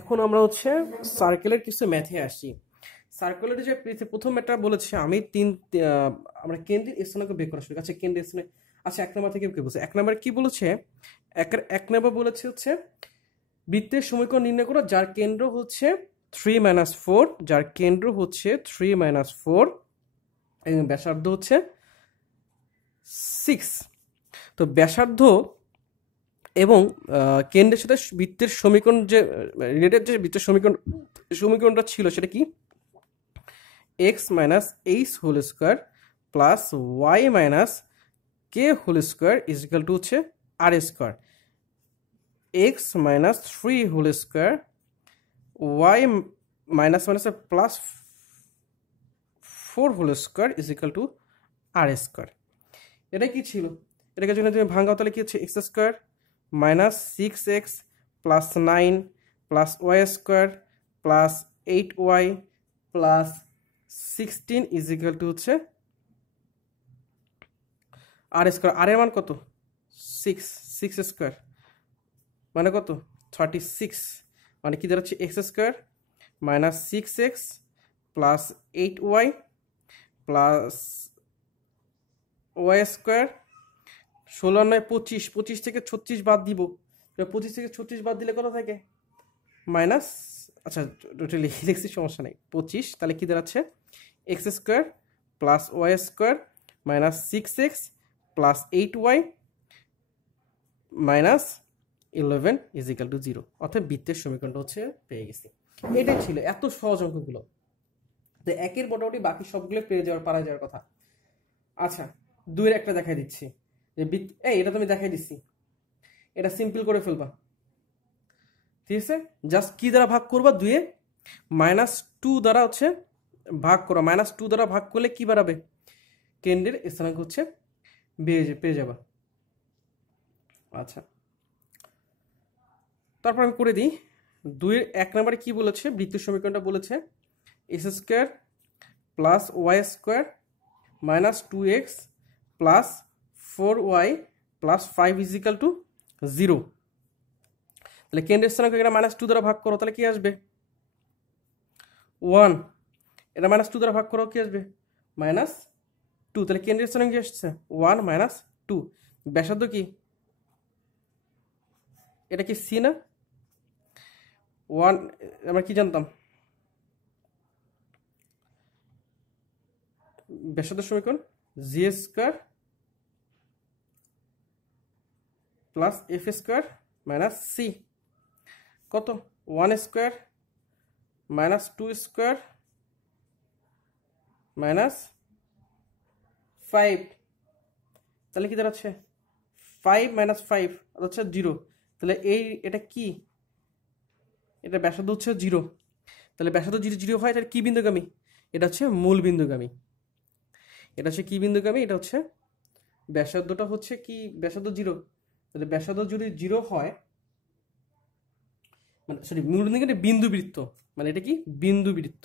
এখন আমরা হচ্ছে সার্কেলের কিছু ম্যাথে আসি। সার্কেলের যে প্রথম ম্যাথটা বলেছে আমি আমরা কেন্দ্রের স্থানাঙ্ক বের করা শুরু। আচ্ছা কেন্দ্রের স্থানে, আচ্ছা এক নম্বর থেকে কি বলছে? এক নম্বর কি বলেছে? এক নম্বর বলেছে হচ্ছে বৃত্তের সমীকরণ নির্ণয় করো যার কেন্দ্র হচ্ছে 3 - 4, যার কেন্দ্র হচ্ছে 3 - 4 এবং ব্যাসার্ধ হচ্ছে 6। তো ব্যাসার্ধ এবং কেন্দ্রের সাথে বৃত্তের সমীকরণ যে রিলেটেড যে বৃত্তের সমীকরণটা ছিল সেটা কি? x - h whole square plus y - k whole square is equal to হচ্ছে আর square, x - 3 whole square y plus 4 whole square is equal to R square. এটা কি ছিল? এটাকে যদি তুমি ভাঙাও তাহলে কি হচ্ছে? X square minus 6x plus 9 plus y square plus 8y plus 16 is equal to হচ্ছে আর স্কোয়ার। আর এর মান কত? 6 স্কোয়ার মানে কত? 36। মানে কি দাঁড়াচ্ছে? X square minus 6x plus 8y plus y square 16 নয় 25, 25 থেকে 36 বাদ দিব। 25 থেকে 36 বাদ দিলে কত থাকে? মাইনাস, আচ্ছা টোটালি লিখছি সমস্যা নেই, 25। তাহলে কি দাঁড়াচ্ছে? X square plus y square minus 6x plus 8y minus 11 is equal to 0। অর্থাৎ বৃত্তের সমীকরণটা হচ্ছে পেয়ে গেছি। এটাই ছিল, এত সহজ অঙ্কগুলো। তো একের মোটামুটি বাকি সবগুলো পেয়ে যাওয়ার পারা যাওয়ার কথা। আচ্ছা দুইয়ের একটা দেখাই দিচ্ছি যে এটা তো আমি দেখাই দিচ্ছি, এটা সিম্পল করে ফেলবা। ঠিক আছে, জাস্ট কি দ্বারা ভাগ করবা? দুয়ে -2 দ্বারা হচ্ছে ভাগ করো। -2 দ্বারা ভাগ করলে কি বাড়াবে? কেন্দ্রের স্থানাঙ্ক হচ্ছে পেয়ে যাবা। আচ্ছা তারপর আমি করে দিই। দুইয়ের এক নম্বরে কি বলেছে? বৃত্তের সমীকরণটা বলেছে x square plus y square minus 2x plus 4y plus 5 is equal to 0। তাহলে কেন্দ্রের স্থানাঙ্ক এটা -2 দ্বারা ভাগ করো, তাহলে কি আসবে? 1। এটা -2 দ্বারা ভাগ করো, কি আসবে? -2। তাহলে কেন্দ্রের স্থানাঙ্ক কি আসছে? 1 - 2। ব্যাসার্ধ কি? এটা কি সি না? 1 আমরা কি জানতাম? ব্যাসার্ধ সমীকরণ G square plus F square minus C কত? 1 স্কোয়ার মাইনাস 2 স্কোয়ার মাইনাস 5। তাহলে কি দাঁড়াচ্ছে? 5 - 5 হচ্ছে 0। তাহলে এটা কি? এটা ব্যাসার্ধ হচ্ছে 0। তাহলে ব্যাসার্ধ 0 0 হয়, তাহলে কি বিন্দুগামী? এটা হচ্ছে মূল বিন্দুগামী। এটা হচ্ছে কি বিন্দুগামী? এটা হচ্ছে ব্যাসার্ধটা হচ্ছে কি? ব্যাসার্ধ 0। তাহলে ব্যাসার্ধ যদি 0 হয়, মানে সরি মূল বিন্দুগামী বিন্দু বৃত্ত, মানে এটা কি? বিন্দু বৃত্ত।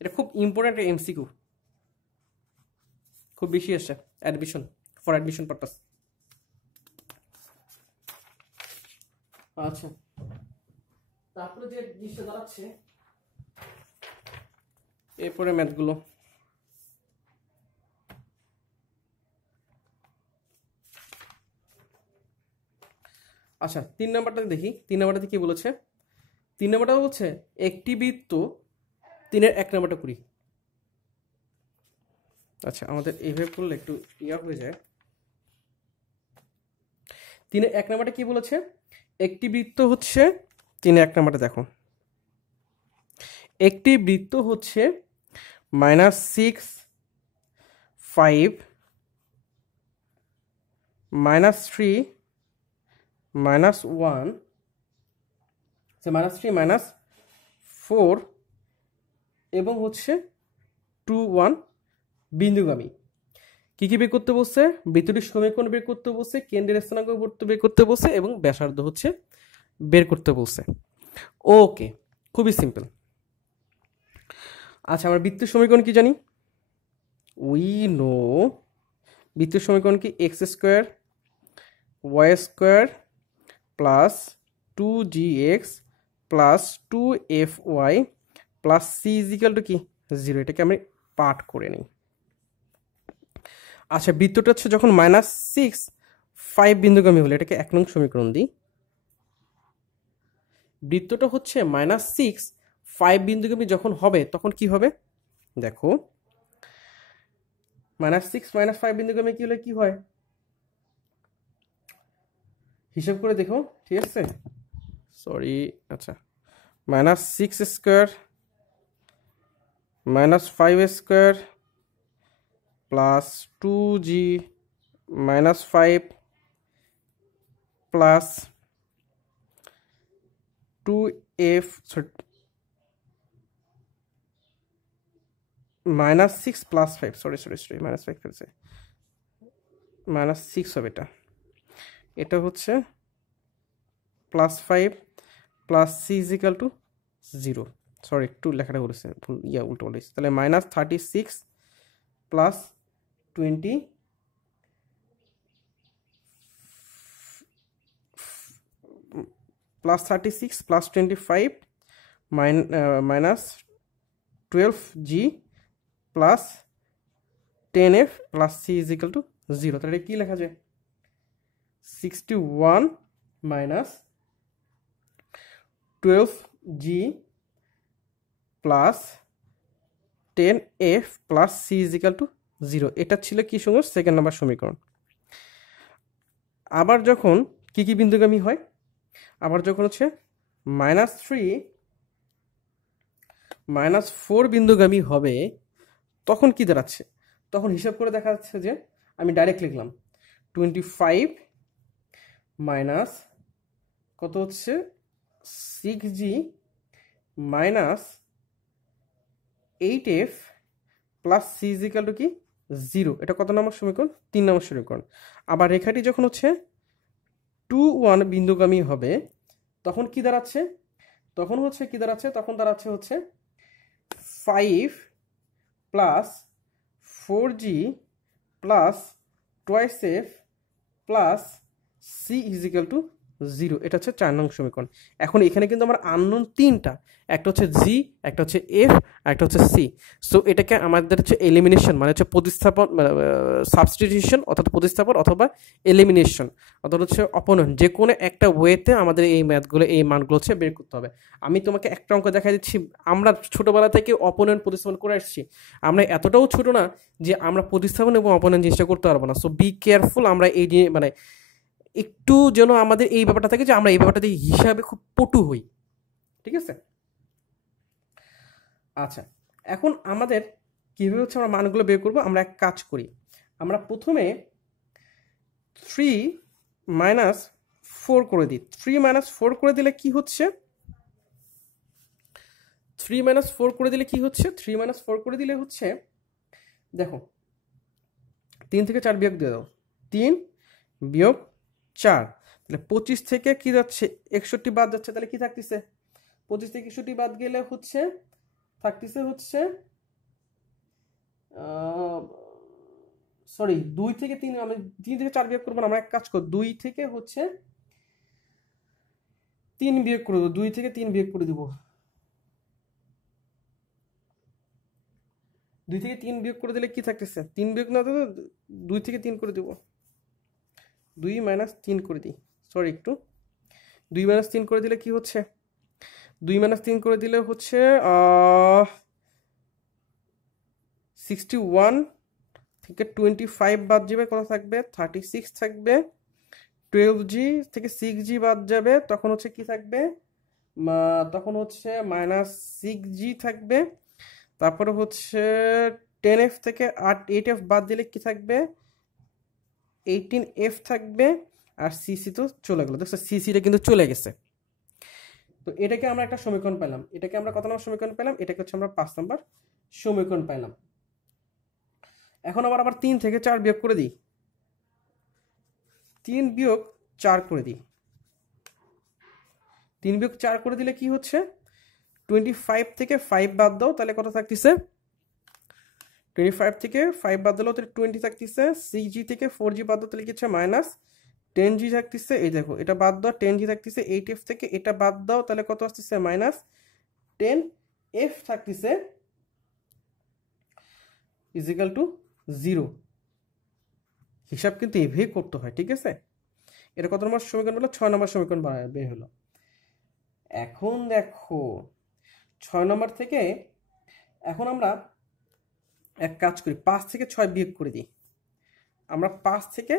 এটা খুব ইম্পর্টেন্ট এমসিকিউ, খুব বেশি আসে ফর অ্যাডমিশন পারপাস। আচ্ছা তারপরে যে জিনিসটা দাঁড়াচ্ছে এরপরে ম্যাথগুলো। আচ্ছা 3 নাম্বারটা দেখি। 3 নাম্বারটাতে কি বলেছে? 3 নাম্বারটা বলছে একটি বৃত্ত, 3-এর 1 নাম্বারটা করি। আচ্ছা আমাদের এইভাবে করলে একটু ইয়া হয়ে যায়। 3-এর 1 নাম্বারটা কি বলেছে? একটি বৃত্ত হচ্ছে 3-এর 1 নাম্বারটা দেখো, একটি বৃত্ত হচ্ছে -6 5 -3 -1 -3 -4 এবং হচ্ছে 2 1 বিন্দুগামী। কি কি বের করতে বলছে? বৃত্তটির সমীকরণ বের করতে বলছে, কেন্দ্রের স্থানাঙ্ক বের করতে বলছে এবং ব্যাসার্ধ হচ্ছে বের করতে বলছে। ওকে, খুবই সিম্পল। আচ্ছা আমরা বৃত্তের সমীকরণ কি জানি? উই নো বৃত্তের সমীকরণ কি? X square y square plus 2gx plus 2fy plus C is equal to কি 0। এটাকে আমি পাঠ করে নিই। আচ্ছা, বৃত্তটা হচ্ছে যখন -6 5 বিন্দুগামী হলে, এটাকে 1 নং সমীকরণ দিই। বৃত্তটা হচ্ছে -6 5 বিন্দুগামী যখন হবে তখন কি হবে দেখো, -6 -5 বিন্দুগামী কি হলে কি হয় হিসাব করে দেখো, ঠিক আছে? সরি, আচ্ছা, -6 square -5 square plus 2g -5 plus 2f -6 plus 5, sorry -5 ফেলছে, -6 হবে এটা, এটা হচ্ছে +5 plus c is equal to 0। Sorry, একটু লেখাটা করেছে ভুল, উল্টো বলেছি। তাহলে -36 plus 20 plus 36 plus 25 minus 12g plus 10f plus c is equal to 0। তাহলে কি লেখা যায় 61 minus 12g plus 10f plus c is equal to 0। এটা ছিল কি সঙ্গে সেকেন্ড নাম্বার সমীকরণ। আবার যখন কি কি বিন্দুগামী হয়, আবার যখন হচ্ছে -3 -4 বিন্দুগামী হবে তখন কি দাঁড়াচ্ছে, তখন হিসাব করে দেখা যাচ্ছে যে আমি ডাইরেক্ট লিখলাম 25 মাইনাস কত হচ্ছে 6g minus 8f plus c is equal to কি 0। এটা কত নম্বর সমীকরণ? 3 নম্বর সমীকরণ। আবার রেখাটি যখন হচ্ছে 2 1 বিন্দুগামী হবে তখন কি দাঁড়াচ্ছে, তখন দাঁড়াচ্ছে হচ্ছে 5 plus 4g plus 2f plus c is equal to 0। এটা হচ্ছে 4 নং সমীকরণ। এখন এখানে কিন্তু আমার আননোন তিনটা, একটা হচ্ছে জি, একটা হচ্ছে এফ, একটা হচ্ছে সি। সো এটাকে আমাদের হচ্ছে এলিমিনেশন মানে হচ্ছে প্রতিস্থাপন, সাবস্টিটিউশন অর্থাৎ প্রতিস্থাপন অথবা এলিমিনেশন অর্থাৎ হচ্ছে অপনয়ন, যে কোনো একটা ওয়েতে আমাদের এই ম্যাথগুলো এই মানগুলো হচ্ছে বের করতে হবে। আমি তোমাকে একটা অঙ্ক দেখা দিচ্ছি, আমরা ছোটবেলা থেকে অপনয়ন প্রতিস্থাপন করে আসছি, আমরা এতটাও ছোট না যে আমরা প্রতিস্থাপন এবং অপনয়ন জিনিসটা করতে পারবো না। সো বি কেয়ারফুল, আমরা এই মানে একটু যেন আমাদের এই ব্যাপারটা থাকে যে আমরা এই ব্যাপারটা দিয়ে হিসাবে খুব পটু হই, ঠিক আছে? আচ্ছা, এখন আমাদের কীভাবে হচ্ছে আমরা মানগুলো বের করবো, আমরা এক কাজ করি, আমরা প্রথমে 3 -4 করে দিই। 3 -4 করে দিলে কি হচ্ছে, 3 -4 করে দিলে কি হচ্ছে, 3 -4 করে দিলে হচ্ছে দেখো 3 থেকে 4 বিয়োগ দিয়ে দাও, 3 বিয়োগ 4, তাহলে 25 থেকে কি যাচ্ছে 61 বাদ যাচ্ছে, তাহলে কি থাকতেছে 25 থেকে 61 বাদ গেলে হচ্ছে থাকতেছে হচ্ছে সরি 2 থেকে 3, আমি 3 থেকে 4 বিয়োগ করবো না, আমরা এক কাজ করব 2 থেকে হচ্ছে 3 বিয়োগ করে দেবো, 2 থেকে 3 বিয়োগ করে দেবো, 2 থেকে 3 বিয়োগ করে দিলে কি থাকতেছে 3 বিয়োগ না তো 2 থেকে 3 করে দেবো, 2 - 3 করে দিই, সরি একটু 2 - 3 করে দিলে কি হচ্ছে 2 - 3 করে দিলে হচ্ছে 61 থেকে 25 বাদ যাবে, কত থাকবে 36 থাকবে, 12g থেকে 6g বাদ যাবে, তখন হচ্ছে কি থাকবে তখন হচ্ছে -6g থাকবে, তারপরে হচ্ছে 10f থেকে 8f বাদ দিলে কি থাকবে 18f থাকবে, আর সিসি তো চলে গেল, দেখছো সিসিটা কিন্তু চলে গেছে। তো এটাকে আমরা একটা সমীকরণ পেলাম, এটাকে আমরা কত নম্বর সমীকরণ পেলাম, এটাকে হচ্ছে আমরা 5 নম্বর সমীকরণ পেলাম। এখন আবার 3 থেকে 4 বিয়োগ করে দিই, 3 বিয়োগ 4 করে দিই, 3 বিয়োগ 4 করে দিলে কি হচ্ছে 25 থেকে 5 বাদ দাও, তাহলে কত থাকতেছে 25 থেকে 5 বাদ দিলেও তাহলে 20 থাকতেছে, 6g থেকে 4g বাদ দাও তাহলে কি হচ্ছে 10g থাকতেছে, এই দেখো এটা বাদ দাও, 10g থাকতেছে 8f থেকে, এটা বাদ দাও, তাহলে কত আসতেছে মাইনাস 10f থাকতেছে ইজিক্যাল টু 0। হিসাব কিন্তু এভাবেই করতে হয়, ঠিক আছে? এটা কত নম্বর সমীকরণ হলো? 6 নম্বর সমীকরণ বের হলো। এখন দেখো 6 নম্বর থেকে এখন আমরা এক কাজ করি, 5 থেকে 6 বিয়োগ করে দিই। আমরা 5 থেকে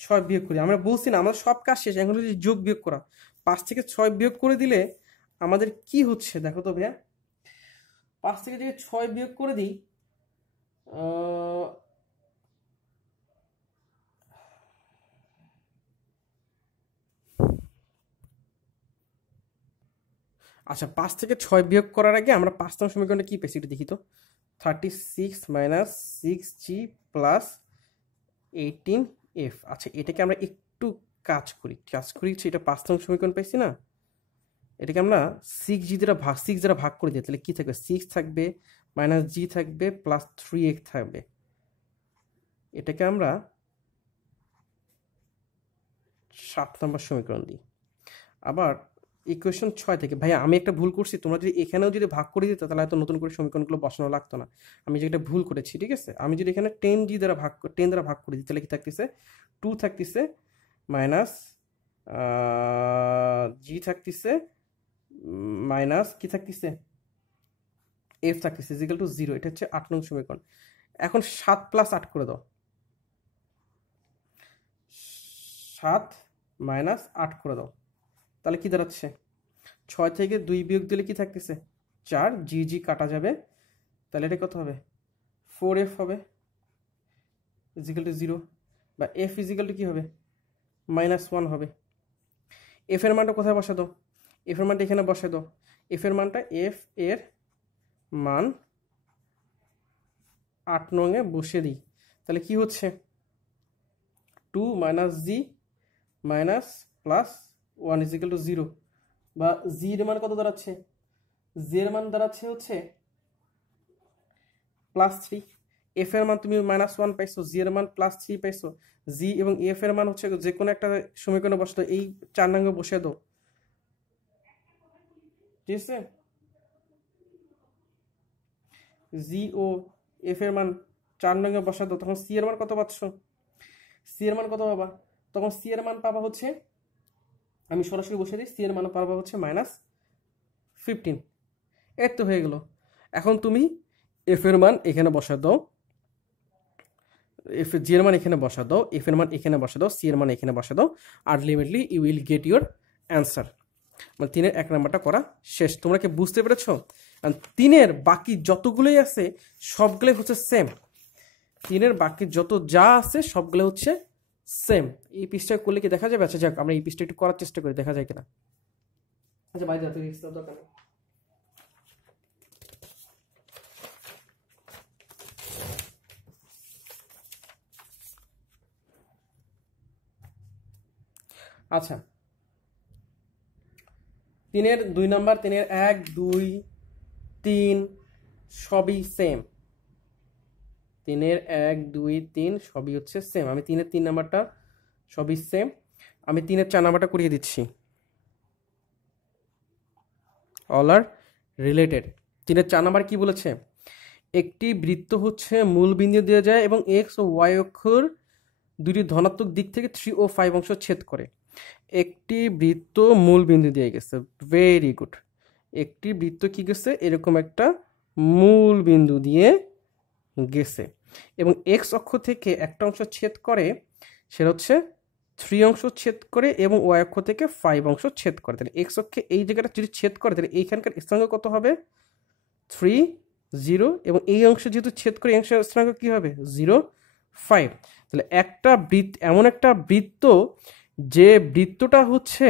6 বিয়োগ করি। আমরা বলছি না আমাদের সব কাজ শেষ, এখন যদি যোগ বিয়োগ করা, 5 থেকে 6 বিয়োগ করে দিলে আমাদের কি হচ্ছে দেখো তো ভাইয়া। 5 থেকে যদি 6 বিয়োগ করে দিই, আচ্ছা 5 থেকে 6 বিয়োগ করার আগে আমরা 5 নং সমীকরণটা কি পেয়েছি একটু দেখি তো। 36 মাইনাস 6g প্লাস 18f। আচ্ছা এটাকে আমরা একটু কাজ করি এটা 5 নং সমীকরণ পাইছি না, এটাকে আমরা 6g দ্বারা ভাগ করে দিই, তাহলে কি থাকবে? 6 থাকবে, মাইনাস g থাকবে, প্লাস 3x থাকবে। এটাকে আমরা 7 নম্বর সমীকরণ দিই। আবার ইকুয়েশন 6 থেকে, ভাইয়া আমি একটা ভুল করছি, তোমরা যদি এখানেও যদি ভাগ করে দিতে তাহলে এত নতুন করে সমীকরণগুলো বসানো লাগতো না। আমি যেটা ভুল করেছি, ঠিক আছে? আমি যদি এখানে 10 দ্বারা ভাগ করে দিই, তাহলে কি থাকতেছে? 2 থাকতেছে, মাইনাস g থাকতেছে, মাইনাস কি থাকতেছে? f থাকতেছে ইকুয়াল টু 0। এটা হচ্ছে 8 নং সমীকরণ। এখন 7 প্লাস 8 করে দাও, 7 মাইনাস 8 করে দাও, তাহলে কি দাঁড়াচ্ছে? 6 থেকে 2 বিয়োগ দিলে কি থাকতেছে? 4, জি কাটা যাবে, তাহলে এটা কত হবে? 4f হবে ইজিক্যাল টু 0, বা f ইজিক্যাল টু কি হবে? -1 হবে। f এর মানটা কোথায় বসা দাও? f এর মানটা এখানে বসা দাও। f এর মানটা f এর মান 8 নং এ বসে দিই, তাহলে কি হচ্ছে? 2 মাইনাস জি মাইনাস প্লাস 1 ইজিক্যাল টু 0, বা জি এর মান কত দাঁড়াচ্ছে? জি এর মান দাঁড়াচ্ছে হচ্ছে +3। এফ এর মান তুমি -1 পাইছো, জি এর মান +3 পাইছো। জি এবং এফ এর মান হচ্ছে যে কোনো একটা সমীকরণে বসাতো, এই 4 নঙ্গে বসে দাও, ঠিক আছে? জি ও এফ এর মান 4 নঙ্গে বসা দাও, তখন সি এর মান কত পাচ্ছ? সি এর মান কত পাবা? তখন সি এর মান পাবা হচ্ছে, আমি সরাসরি বসে দিই, সি এর মান পাবা হচ্ছে -15। এর তো হয়ে গেল। এখন তুমি এফ এর মান এখানে বসা দাও, এফ জি এর মান এখানে বসা দাও, এফ এর মান এখানে বসা দাও, সি এর মান এখানে বসা দাও, ultimately you will get your answer. মানে 3-এর 1 নাম্বারটা করা শেষ। তোমরা কি বুঝতে পেরেছ? 3-এর বাকি যতগুলোই আছে সবগুলোই হচ্ছে সেম। 3-এর বাকি যত যা আছে সবগুলো হচ্ছে সেম। এই পিসটা করলে কি দেখা যাবে? আচ্ছা যাক, আমরা এই পিসটা একটু করার চেষ্টা করি, দেখা যায় কিনা। আচ্ছা বাইরে যাতে রিস্ক দাও দরকার নেই। আচ্ছা 3-এর 2 নাম্বার, 3-এর 1, 2, 3 সবই সেম। 3-এর 1, 2, 3 সবই হচ্ছে সেম। আমি 3-এর 3 নাম্বারটা সবই সেম। আমি 3-এর 4 নাম্বারটা করিয়ে দিচ্ছি। অল আর রিলেটেড। 3-এর 4 নাম্বার কি বলেছে? একটি বৃত্ত হচ্ছে মূল বিন্দু দিয়ে যায় এবং এক্স ও ওয়াই অক্ষর দুটি ধনাত্মক দিক থেকে 3 ও 5 অংশ ছেদ করে। একটি বৃত্ত মূল বিন্দু দিয়ে গেছে, ভেরি গুড। একটি বৃত্ত কি গেছে? এরকম একটা মূল বিন্দু দিয়ে গেছে এবং এক্স অক্ষ থেকে একটা অংশ ছেদ করে, সেটা হচ্ছে 3 অংশ ছেদ করে, এবং ওয়াই অক্ষ থেকে 5 অংশ ছেদ করে। তাহলে এক্স অক্ষে এই জায়গাটা যদি ছেদ করে, তাহলে এইখানকার স্থানাঙ্ক কত হবে? 3, 0, এবং এই অংশ যেহেতু ছেদ করে, এই অংশের স্থানাঙ্ক কি হবে? 0, 5। তাহলে একটা বৃত্ত, এমন একটা বৃত্ত যে বৃত্তটা হচ্ছে,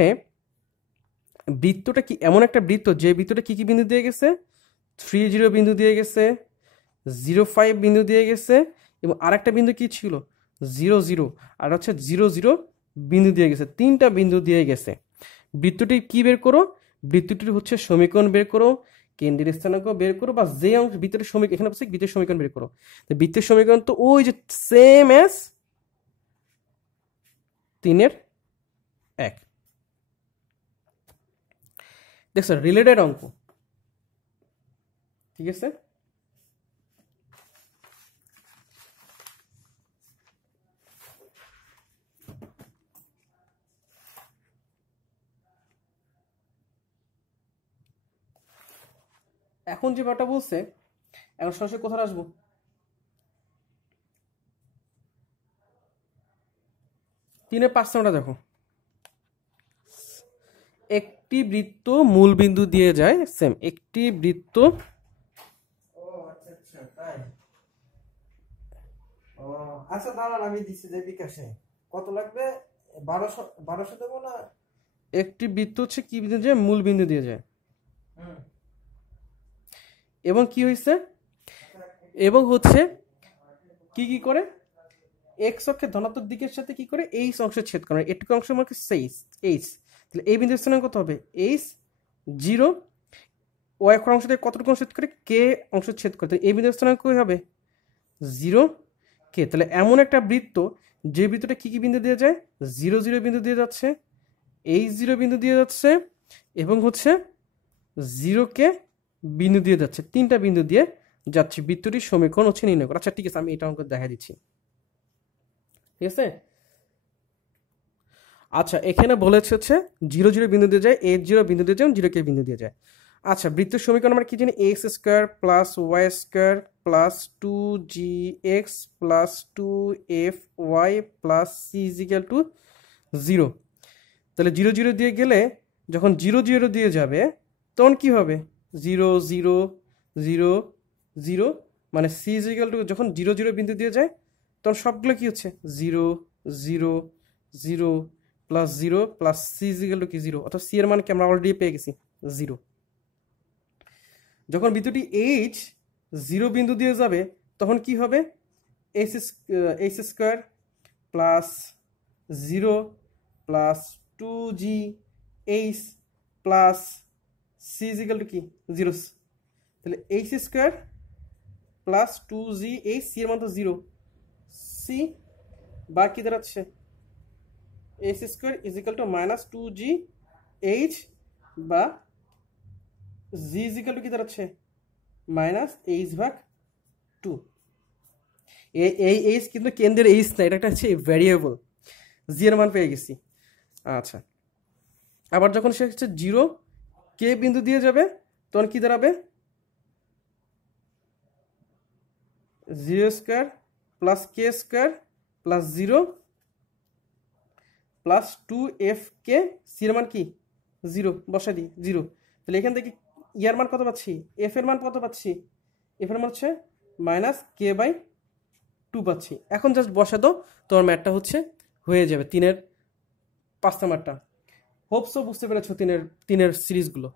বৃত্তটা কি এমন একটা বৃত্ত যে বৃত্তটা কি কি বিন্দু দিয়ে গেছে? 3, 0 বিন্দু দিয়ে গেছে, 0, 5 বিন্দু দিয়ে গেছে, এবং আরেকটা বিন্দু কি ছিল? 0, 0, আর হচ্ছে 0, 0 বিন্দু দিয়ে গেছে। 3টা বিন্দু দিয়ে গেছে। বৃত্তটি কি বের করো? বৃত্তটির হচ্ছে সমীকরণ বের করো, কেন্দ্রের স্থানাঙ্ক বের করো, বা যে অংশ বৃত্তের সমীকরণ, এখানে বলছে বৃত্তের সমীকরণ বের করো। বৃত্তের সমীকরণ তো ওই যে সেম অ্যাজ 3-এর 1। দেখছো রিলেটেড অঙ্ক, ঠিক আছে। এখন যে ব্যাপারটা বলছে, এখন সরাসরি কোথায় আসবো, তিনের 5 নম্বরটা দেখো। একটি বৃত্ত মূল বিন্দু দিয়ে যায়, সেম একটি বৃত্ত, ও আচ্ছা আচ্ছা তাই। ও আচ্ছা দাঁড়ান, আমি দিচ্ছি যে বিকাশে কত লাগবে, 1200 দেবো না? একটি বৃত্ত হচ্ছে কি বিন্দু যায়, মূল বিন্দু দিয়ে যায়। এবং কি হয়েছে, এবং হচ্ছে কি কি করে, এক্স অক্ষের ধনাত্মক দিকের সাথে কি করে, এইচ অংশে ছেদ করে, এটুকু অংশ আমাকে এইচ, তাহলে এই বিন্দুর স্থানাঙ্ক কত হবে, এইচ 0, ওয়াই অক্ষর অংশ থেকে কতটুকু অংশ ছেদ করে, কে অংশ ছেদ করে, তাহলে এই বিন্দুর স্থানাঙ্ক কি হবে 0 কে। তাহলে এমন একটা বৃত্ত যে বৃত্তটা কি কি বিন্দু দিয়ে যায়, 0 0 বিন্দু দিয়ে যাচ্ছে, এইচ 0 বিন্দু দিয়ে যাচ্ছে, এবং হচ্ছে 0 কে বিন্দু দিয়ে যাচ্ছে, 3টা বিন্দু দিয়ে যাচ্ছে। বৃত্তটির সমীকরণ হচ্ছে নির্ণয় করা। আচ্ছা ঠিক আছে, আমি এটা অঙ্ক দেখা দিচ্ছি, ঠিক আছে। আচ্ছা এখানে বলেছে হচ্ছে 0 0 বিন্দু দিয়ে যায়, এইচ 0 বিন্দু দিয়ে যায়, 0 কে বিন্দু দিয়ে যায়। আচ্ছা বৃত্তের সমীকরণ আমরা কি জানি, x square plus y square plus 2gx plus 2fy plus C is equal to 0। তাহলে 0 0 দিয়ে গেলে যখন 0 0 দিয়ে যাবে তখন কি হবে, 0 0 0 0, মানে সি ইজ ইকুয়াল টু যখন 0 0 বিন্দু দিয়ে যায় তখন সবগুলো কি হচ্ছে 0 0 0 plus 0 plus C is equal to কি 0, অর্থাৎ সি এর মান কি আমরা অলরেডি পেয়ে গেছি 0। যখন বিন্দুটি এইচ 0 বিন্দু দিয়ে যাবে তখন কি হবে, H square plus 0 plus 2gh plus C is equal to কি 0। তাহলে H square plus 2gh, C এর মান তো 0, সি বা কি দাঁড়াচ্ছে H square is equal two minus 2gh বা জি ইজ ইকুয়াল টু কি দাঁড়াচ্ছে মাইনাস এইচ ভাগ 2। এই এইচ কিন্তু কেন্দ্রের এইচ না, এটা একটা হচ্ছে ভ্যারিয়েবল, জি এর মান পেয়ে গেছি। আচ্ছা আবার যখন সে হচ্ছে 0 কে বিন্দু দিয়ে যাবে তখন কি দাঁড়াবে, 0 স্কোয়ার প্লাস কে স্কোয়ার প্লাস 0 প্লাস 2f কে, সি এর মান কি 0, বসা দিই 0। তাহলে এখান থেকে ইয়ার মান কত পাচ্ছি, এফ এর মান কত পাচ্ছি, এফ এর মান হচ্ছে মাইনাস কে বাই 2 পাচ্ছি। এখন জাস্ট বসা দাও, তোমার ম্যাথটা হচ্ছে হয়ে যাবে, 3-এর 5 নাম্বারটা। হোপসো বুঝতে পেরেছো তিনের সিরিজগুলো।